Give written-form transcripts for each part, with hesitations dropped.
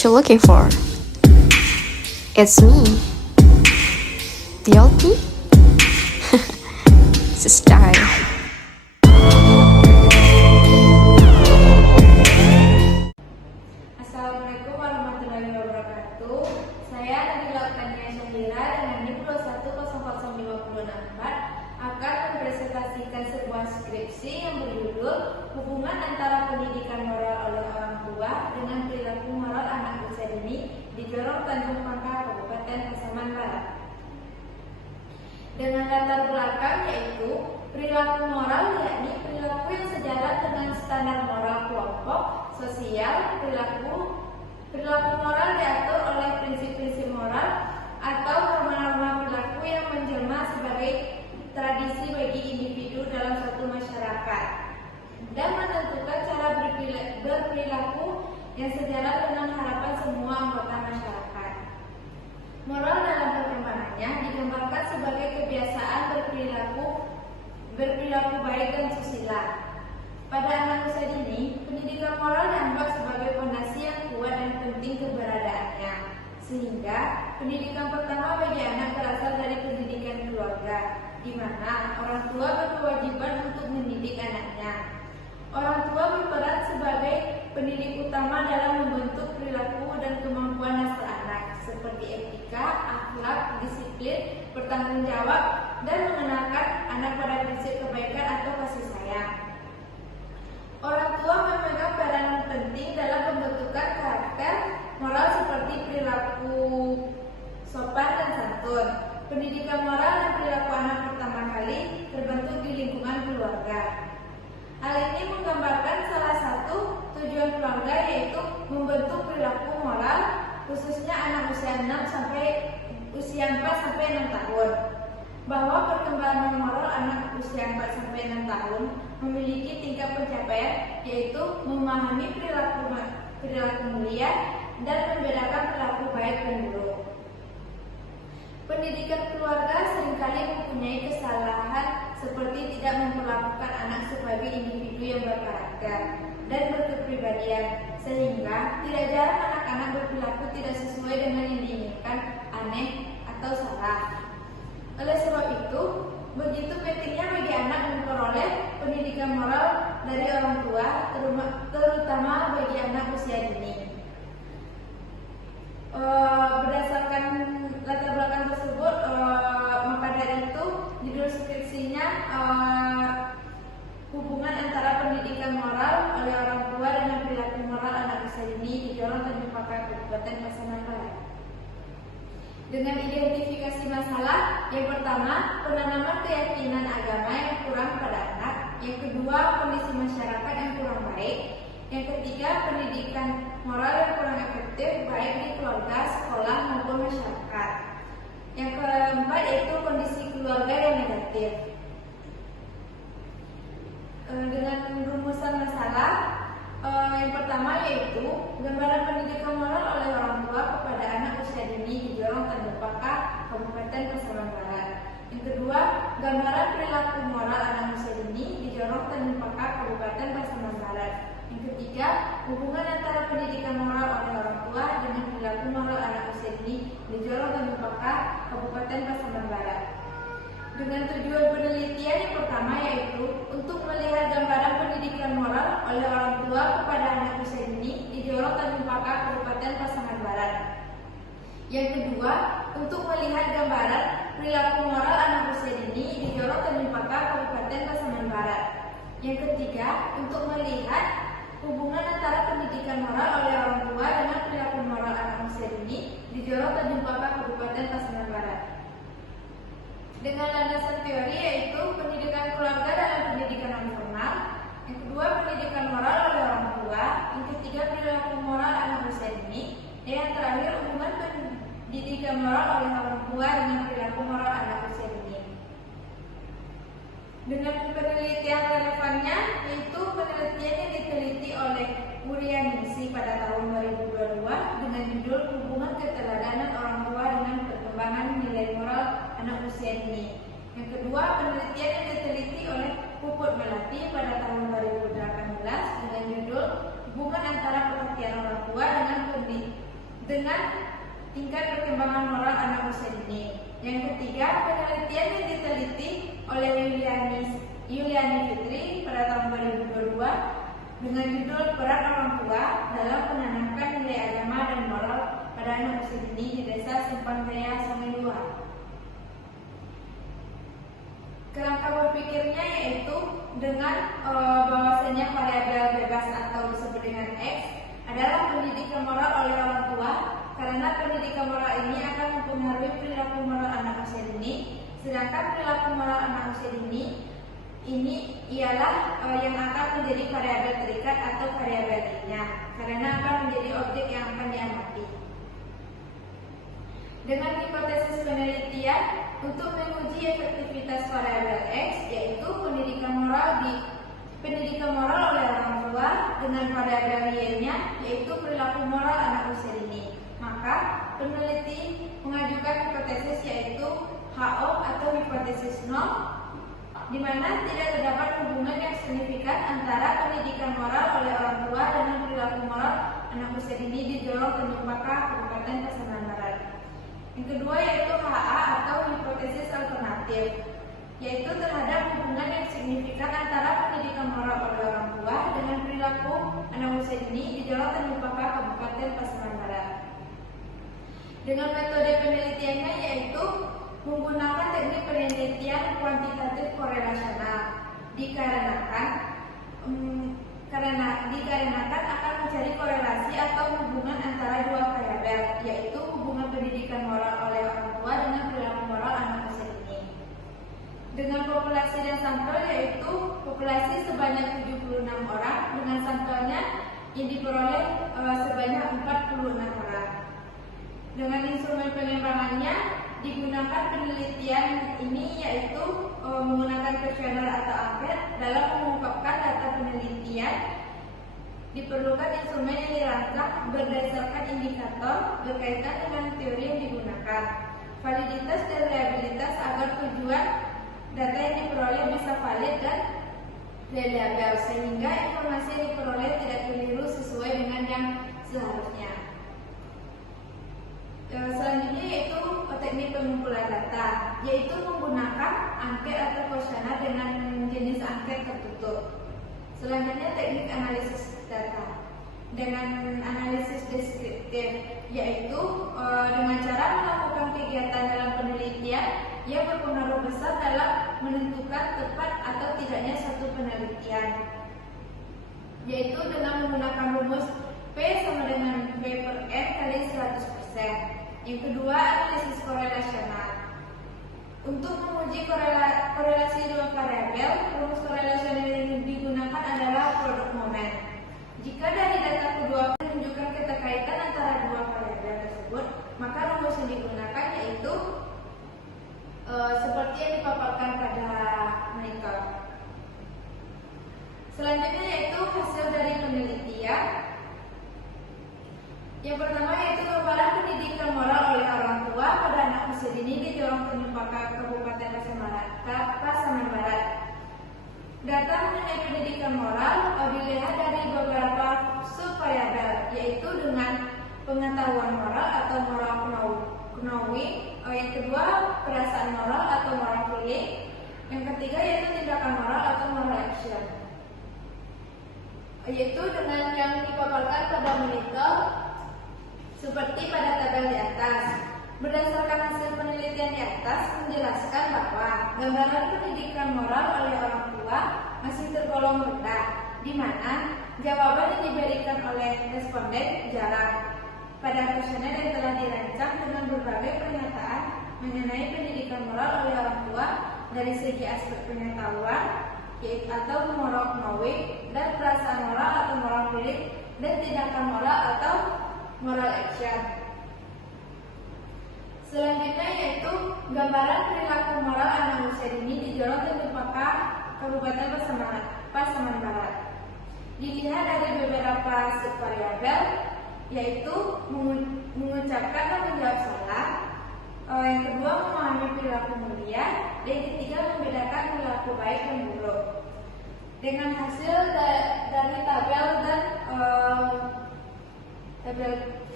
what you're looking for. It's me, the old me. It's a style. Assalamualaikum warahmatullahi wabarakatuh. Saya Nabila Utania Syahira dengan NIM 2100564 akan mempresentasikan sebuah skripsi yang berjudul Hubungan Antara Pendidikan Moral oleh Orang Tua dengan Perilaku Moral Anak Usia Dini di Jorong Tanjung Pangkal, Kabupaten Pasaman Barat. Dengan latar belakang yaitu perilaku moral, yakni perilaku yang sejalan dengan standar moral kelompok sosial. Perilaku moral diatur oleh prinsip-prinsip moral atau norma-norma perilaku yang menjelma sebagai tradisi bagi individu dalam suatu masyarakat dan menentukan cara berperilaku yang sejalan dengan harapan semua anggota masyarakat. Moral dalam perkembangannya digambarkan sebagai kebiasaan berperilaku baik dan susila. Pada anak usia dini, pendidikan moral dianggap sebagai fondasi yang kuat dan penting keberadaannya, sehingga pendidikan pertama bagi anak berasal dari pendidikan keluarga, di mana orang tua berkewajiban untuk mendidik anaknya. Orang tua berperan sebagai pendidik utama dalam membentuk perilaku dan kemampuan dasar anak, seperti etika, akhlak, disiplin, bertanggung jawab, dan mengenalkan anak pada prinsip kebaikan atau kasih sayang. Orang tua memegang peranan penting dalam pembentukan karakter moral seperti perilaku sopan dan santun. Pendidikan moral dan perilaku anak pertama kali terbentuk di lingkungan keluarga. Hal ini menggambarkan salah satu tujuan keluarga, yaitu membentuk perilaku moral khususnya anak usia 4 sampai 6 tahun. Bahwa perkembangan moral anak usia 4 sampai 6 tahun memiliki tingkat pencapaian, yaitu memahami perilaku mulia dan membedakan perilaku baik dan buruk. Pendidikan keluarga seringkali mempunyai kesalahan seperti tidak memperlakukan anak sebagai individu yang berkarakter dan berkepribadian, sehingga tidak jarang anak-anak berperilaku tidak sesuai dengan yang diinginkan, aneh atau salah. Oleh sebab itu, begitu pentingnya bagi anak memperoleh pendidikan moral dari orang tua, terutama bagi anak usia dini. Berdasarkan latar belakang tersebut, maka dari itu judul skripsinya hubungan antara pendidikan moral oleh orang tua dengan perilaku moral anak usia dini di Jorong Tanjung Pangkal, Kabupaten Pasaman Barat. Dengan identifikasi masalah, yang pertama, penanaman keyakinan agama yang kurang pada anak. Yang kedua, kondisi masyarakat yang kurang baik. Yang ketiga, pendidikan moral yang kurang efektif baik di keluarga, sekolah maupun masyarakat. Yang keempat, yaitu kondisi keluarga yang negatif. Dengan rumusan masalah, yang pertama yaitu gambaran pendidikan moral oleh orang tua kepada anak usia dini di Jorong Tanjung Pangkal, Kabupaten Pasaman Barat. Yang kedua, gambaran perilaku moral anak usia dini di Jorong Tanjung Pangkal, Kabupaten Pasaman Barat. Yang ketiga, hubungan antara pendidikan moral oleh orang tua dengan perilaku moral anak usia dini di Jorong Tanjung Pangkal, Kabupaten Pasaman Barat. Dengan tujuan penelitian yang pertama yaitu untuk melihat gambaran pendidikan moral oleh orang tua kepada anak usia dini di Jorong Tanjung Pangkal, Kabupaten Pasaman Barat. Yang kedua, untuk melihat gambaran perilaku moral anak usia dini di Jorong Tanjung Pangkal, Kabupaten Pasaman Barat. Yang ketiga, untuk melihat hubungan antara pendidikan moral oleh orang tua dengan perilaku moral anak usia dini di Jorong Tanjung Pangkal, Kabupaten Pasaman Barat. Dengan landasan teori yaitu pendidikan keluarga dalam pendidikan non formal. Yang kedua, pendidikan moral oleh orang tua. Yang ketiga, perilaku moral anak usia dini. Dan yang terakhir, hubungan pendidikan moral oleh orang tua dengan perilaku moral anak usia dini. Dengan penelitian relevannya, yaitu penelitian yang diteliti oleh Wurianingsi pada tahun 2022 dengan judul Hubungan Keteladanan Orang Tua dengan Perkembangan Nilai Moral Anak Usia Dini. Yang kedua, penelitian yang diteliti oleh Puput Melati pada tahun 2018 dengan judul Hubungan Antara Perhatian Orang Tua dengan dengan tingkat perkembangan moral anak usia dini. Yang ketiga, penelitian yang diteliti oleh Yuliani Fitri pada tahun 2022 dengan judul Peran Orang Tua dalam Menanamkan Nilai Agama dan Moral pada Anak Usia Dini di Desa Simpang Jaya, Sungai Luar. Kerangka berpikirnya yaitu dengan bahwasanya variabel bebas atau disebut dengan X adalah pendidikan moral oleh orang tua, karena pendidikan moral ini akan mempengaruhi perilaku moral anak usia dini, sedangkan perilaku moral anak usia dini ini ialah yang akan menjadi variabel terikat atau variabel lainnya, karena akan menjadi objek yang akan diamati. Dengan hipotesis penelitian untuk menguji efektivitas variabel X, yaitu pendidikan moral oleh orang tua dengan variabel Y-nya, yaitu perilaku moral anak usia dini. Maka peneliti mengajukan hipotesis yaitu HO atau hipotesis nol, di mana tidak terdapat hubungan yang signifikan antara pendidikan moral oleh orang tua dengan perilaku moral anak usia dini di Jorong Tanjung Pakar, Kabupaten Pasaman Barat. Yang kedua yaitu HA atau hipotesis alternatif, yaitu terhadap hubungan yang signifikan antara pendidikan moral oleh orang tua dengan perilaku anak usia dini di Jorong Tanjung Pakar, Kabupaten Pasaman Barat. Dengan metode penelitiannya yaitu menggunakan teknik penelitian kuantitatif korelasional, dikarenakan akan mencari korelasi atau hubungan antara dua variabel, yaitu hubungan pendidikan moral oleh orang tua dengan perilaku moral anak usia dini. Dengan populasi dan sampel yaitu populasi sebanyak 76 orang dengan sampelnya yang diperoleh sebanyak 46 orang. Dengan instrumen pengembangannya digunakan penelitian ini yaitu menggunakan kuesioner atau angket. Dalam mengungkapkan data penelitian diperlukan instrumen yang dirancang berdasarkan indikator berkaitan dengan teori yang digunakan, validitas dan reliabilitas agar tujuan data yang diperoleh bisa valid dan reliabel, sehingga informasi yang diperoleh tidak keliru sesuai dengan yang seharusnya. Selanjutnya yaitu teknik pengumpulan data, yaitu menggunakan angket atau kuesioner dengan jenis angket tertutup. Selanjutnya teknik analisis data dengan analisis deskriptif, yaitu dengan cara melakukan kegiatan dalam penelitian yang berpengaruh besar dalam menentukan tepat atau tidaknya satu penelitian, yaitu dengan menggunakan rumus P sama dengan V per N kali 100%. Yang kedua, analisis korelasional. Untuk menguji korelasi dua variabel, rumus korelasional yang digunakan adalah produk momen. Jika dari data kedua menunjukkan keterkaitan antara dua variabel tersebut, maka rumus yang digunakan yaitu seperti yang dipaparkan pada monitor. Selanjutnya yaitu hasil dari penelitian. Yang pertama yaitu gambaran pendidikan moral oleh orang tua pada anak usia dini di Jorong Tanjung Pakar, Kabupaten Pasaman Barat. Data mengenai pendidikan moral dilihat dari beberapa subvariabel, yaitu dengan pengetahuan moral atau moral knowing, yang kedua perasaan moral atau moral feeling, yang ketiga yaitu tindakan moral atau moral action, yaitu dengan yang dipaparkan pada monitor seperti pada tabel di atas. Berdasarkan hasil penelitian di atas menjelaskan bahwa gambaran pendidikan moral oleh orang tua masih tergolong rendah, di mana jawaban yang diberikan oleh responden jarang. Pada kuesioner yang telah dirancang dengan berbagai pernyataan mengenai pendidikan moral oleh orang tua dari segi aspek pengetahuan, yaitu atau moral knowing, dan perasaan moral atau moral feeling, dan tindakan moral atau moral action. Selanjutnya yaitu gambaran perilaku moral anak usia dini di Jorong Tanjung Pakar, Kabupaten Pasaman Barat. Dilihat dari beberapa subvariabel, yaitu mengucapkan dan menjawab salah, yang kedua memahami perilaku mulia, dan yang ketiga membedakan perilaku baik dan buruk. Dengan hasil dari tabel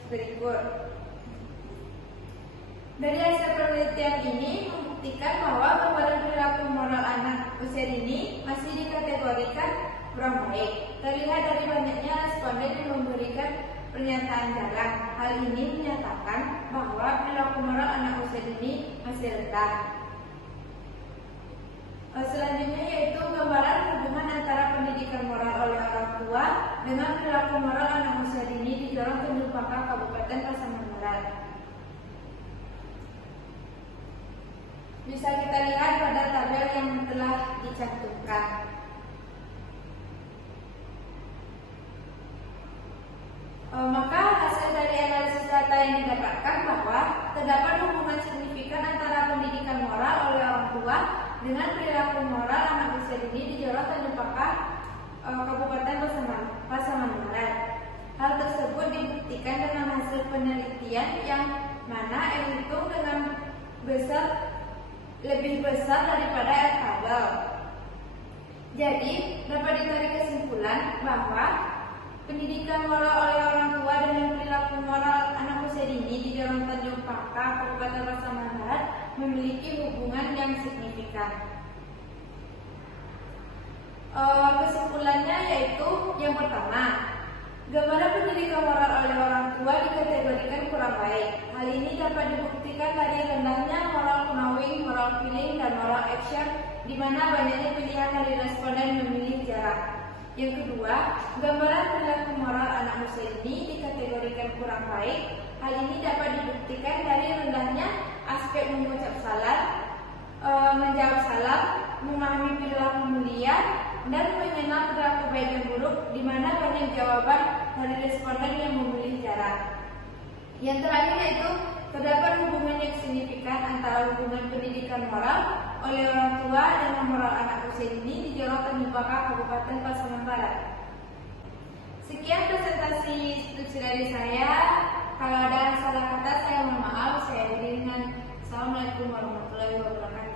berikut. Dari hasil penelitian ini membuktikan bahwa gambaran perilaku moral anak usia dini masih dikategorikan kurang baik. Terlihat dari banyaknya responden yang memberikan pernyataan jarang. Hal ini menyatakan bahwa perilaku moral anak usia dini masih rendah. Selanjutnya yaitu gambaran hubungan antara pendidikan moral oleh orang tua dengan perilaku moral anak usia dini di Jorong Tanjung Pakar, Kabupaten Pasaman Barat. Bisa kita lihat pada tabel yang telah dicantumkan. Maka hasil dari analisis data yang didapatkan bahwa terdapat hubungan signifikan antara pendidikan moral oleh orang tua dengan perilaku moral anak usia dini di Jorong Tanjung Pakar, Kabupaten Pasaman Barat. Hal tersebut dibuktikan dengan hasil penelitian yang mana L hitung dengan lebih besar daripada L tabel. Jadi dapat ditarik kesimpulan bahwa pendidikan moral oleh orang tua dengan perilaku moral anak usia dini di Jorong Tanjung Pakar, Kabupaten Pasaman Barat memiliki hubungan yang signifikan. Kesimpulannya yaitu yang pertama, gambaran pendidikan moral oleh orang tua dikategorikan kurang baik. Hal ini dapat dibuktikan dari rendahnya moral knowing, moral feeling, dan moral action, di mana banyaknya pilihan dari responden memilih jarak. Yang kedua, gambaran perilaku moral anak usia dini dikategorikan kurang baik. Hal ini dapat dibuktikan dari rendahnya aspek mengucap salam, menjawab salam, memahami perilaku mulia, dan mengenal perilaku baik dan buruk, di mana banyak jawaban dari responden yang memilih jarak. Yang terakhir yaitu terdapat hubungan yang signifikan antara hubungan pendidikan moral oleh orang tua dengan moral anak usia dini di Jorong Tanjung Pakar, Kabupaten Pasaman Barat. Sekian presentasi instruksi dari saya. Kalau ada salah kata saya mohon maaf. Saya akhiri dengan Assalamualaikum warahmatullahi wabarakatuh.